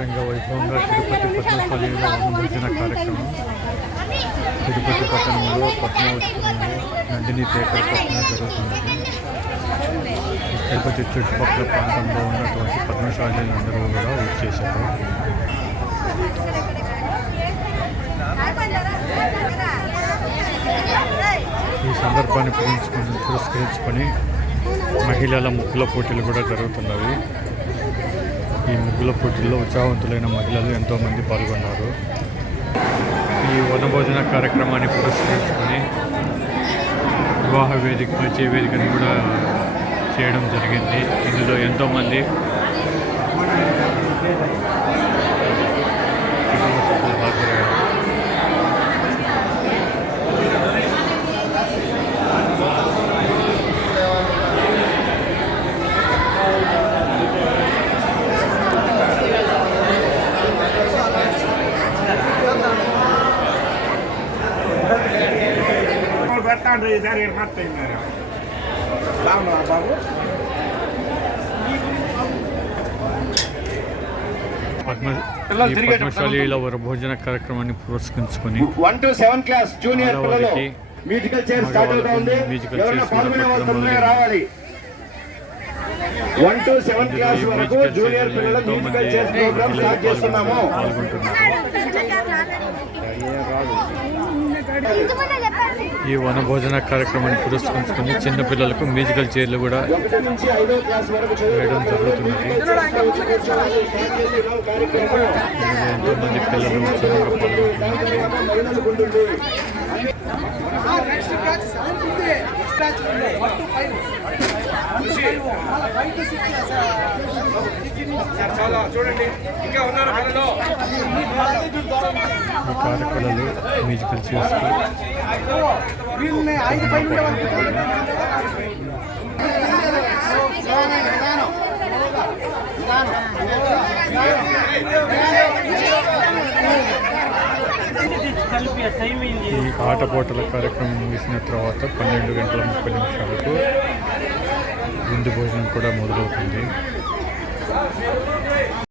రంగ వైభవంగా తిరుపతి పద్మశాలిలో భోజన కార్యక్రమం తిరుపతి పట్టణంలో పద్మావతిపురంలో నందిని థియేటర్ పక్కన జరుగుతున్నది. తిరుపతి చుట్టుపక్కల ప్రాంతంలో ఉన్నటువంటి పద్మశాలీలందరూ కూడా వచ్చేశారు. ఈ సందర్భాన్ని పురస్కరించుకొని మహిళల ముగ్గుల పోటీలు కూడా జరుగుతున్నవి. ఈ ముగ్గుల పోటీల్లో ఉత్సాహవంతులైన మహిళలు ఎంతోమంది పాల్గొన్నారు. ఈ వనభోజన కార్యక్రమాన్ని పురస్కరించుకొని వివాహ వేదిక పరిచయ వేదికను కూడా చేయడం జరిగింది. ఇందులో ఎంతోమంది హాజరయ్యారు. పద్మశాలీల వనభోజన కార్యక్రమాన్ని పురస్కరించుకొని 1 to 7 క్లాస్ జూనియర్ పిల్లలు మ్యూజికల్ చైర్ స్టార్ట్ అవుతా ఉంది. ఎవరైనా పాల్గొనే వాళ్ళు తొందరగా రావాలి. 1 to 7 క్లాస్ వరకు జూనియర్ పిల్లల మ్యూజికల్ చైర్ ప్రోగ్రామ్ స్టార్ట్ చేస్తున్నాము. ఈ వనభోజన కార్యక్రమాన్ని పురస్కరించుకొని చిన్నపిల్లలకు మ్యూజికల్ చైర్లు కూడా వేయడం జరుగుతున్నది. ఎంతోమంది పిల్లలు ఉత్సాహంగా పాల్గొంటున్నారు. ఈ కార్యక్రమాలు మ్యూజికల్ చైర్స్ ఈ ఆటపోటల కార్యక్రమం ముగిసిన తర్వాత 12:30 విందు భోజనం కూడా మొదలవుతుంది.